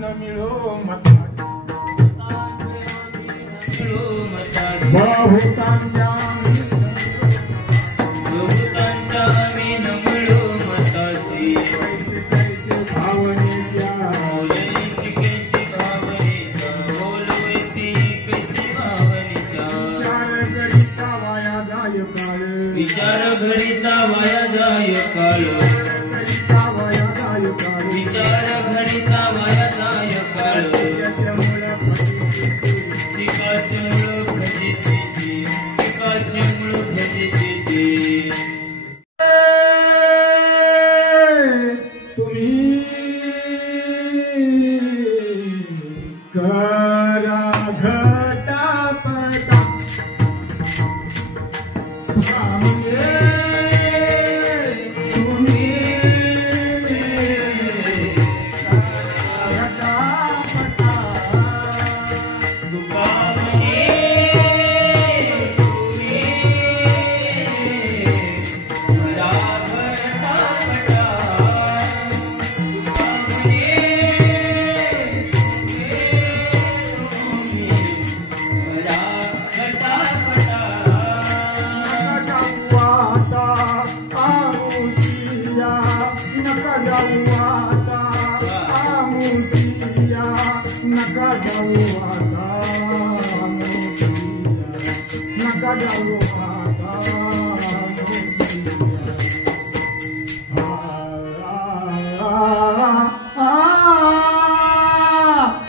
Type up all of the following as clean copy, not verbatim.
न मिळो मतासी बहुतांच्या मी न मिळो मतासी भावनेच्या बोलैसी कैसी भावनेच्या बोलवैसी कैसी भावनेच्या विचार घडीचा वाया जाय काळ विचार घडीचा वाया जाय काळ पिकाचे मूळ भजिते पिकाचे मूळ भजिते तुम्ही करा घटापटा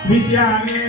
विचारे